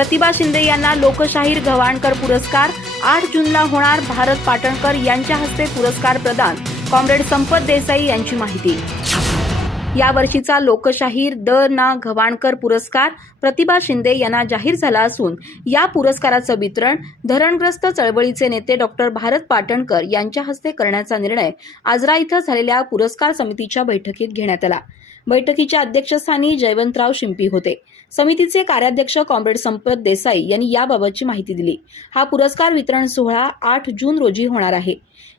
प्रतिभा शिंदे यांना लोकशाहीर गव्हाणकर पुरस्कार. आठ जूनला होणार भारत पाटणकर यांच्या हस्ते पुरस्कार प्रदान. कॉम्रेड संपत देसाई यांची माहिती. यावर्षीचा लोकशाहीर द ना घवाणकर पुरस्कार प्रतिभा शिंदे यांना जाहीर झाला असून या पुरस्काराचं वितरण धरणग्रस्त चळवळीचे नेते डॉक्टर भारत पाटणकर यांच्या हस्ते करण्याचा निर्णय आजरा इथं झालेल्या पुरस्कार समितीच्या बैठकीत घेण्यात आला. बैठकीच्या अध्यक्षस्थानी जयवंतराव शिंपी होते. समितीचे कार्याध्यक्ष कॉम्रेड संपत देसाई यांनी याबाबतची माहिती दिली. हा पुरस्कार वितरण सोहळा आठ जून रोजी होणार आहे.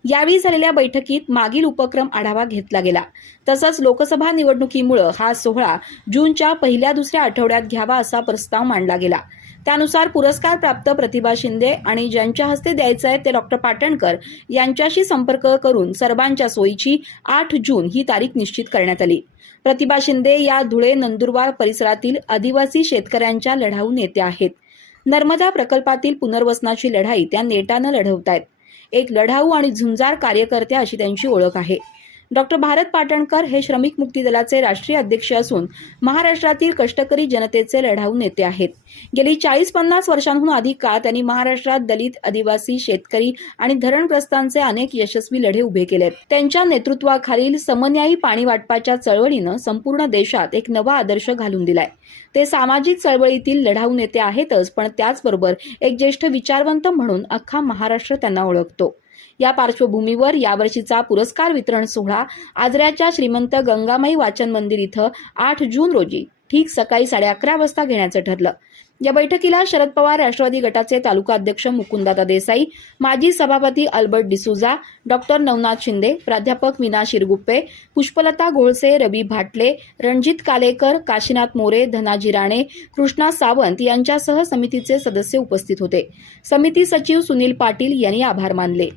यावेळी झालेल्या बैठकीत मागील उपक्रम आढावा घेतला गेला. तसंच लोकसभा निवडणुकीमुळे हा सोहळा जूनच्या पहिल्या दुसऱ्या आठवड्यात घ्यावा असा प्रस्ताव मांडला गेला. त्यानुसार पुरस्कार प्राप्त प्रतिभा शिंदे आणि ज्यांच्या हस्ते द्यायचं आहे ते डॉक्टर पाटणकर यांच्याशी संपर्क करून सर्वांच्या सोयीची आठ जून ही तारीख निश्चित करण्यात आली. प्रतिभा शिंदे या धुळे नंदुरबार परिसरातील आदिवासी शेतकऱ्यांच्या लढाऊ नेत्या आहेत. नर्मदा प्रकल्पातील पुनर्वसनाची लढाई त्या नेटानं लढवत आहेत एक लढाऊ आणि झुंजार कार्यकर्त्या अशी त्यांची ओळख आहे. डॉक्टर भारत पाटणकर हे श्रमिक मुक्ती दलाचे राष्ट्रीय अध्यक्ष असून महाराष्ट्रातील कष्टकरी जनतेचे लढाऊ नेते आहेत. गेली चाळीस पन्नास वर्षांहून अधिक काळ त्यांनी महाराष्ट्रात दलित आदिवासी शेतकरी आणि धरणग्रस्तांचे अनेक यशस्वी लढे उभे केलेत. त्यांच्या नेतृत्वाखालील समन्यायी पाणी वाटपाच्या चळवळीनं संपूर्ण देशात एक नवा आदर्श घालून दिलाय. ते सामाजिक चळवळीतील लढाऊ नेते आहेतच पण त्याचबरोबर एक ज्येष्ठ विचारवंत म्हणून अख्खा महाराष्ट्र त्यांना ओळखतो. या पार्श्वभूमीवर यावर्षीचा पुरस्कार वितरण सोहळा आजऱ्याच्या श्रीमंत गंगामाई वाचन मंदिर इथं आठ जून रोजी ठीक सकाळी साडे अकरा वाजता घेण्याचं ठरलं. या बैठकीला शरद पवार राष्ट्रवादी गटाचे तालुका अध्यक्ष मुकुंदादा देसाई माजी सभापती अल्बर्ट डिसुजा डॉक्टर नवनाथ शिंदे प्राध्यापक मीना शिरगुप्पे पुष्पलता घोळसे रवी भाटले रणजित कालेकर काशीनाथ मोरे धनाजी राणे कृष्णा सावंत यांच्यासह समितीचे सदस्य उपस्थित होते. समिती सचिव सुनील पाटील यांनी आभार मानले.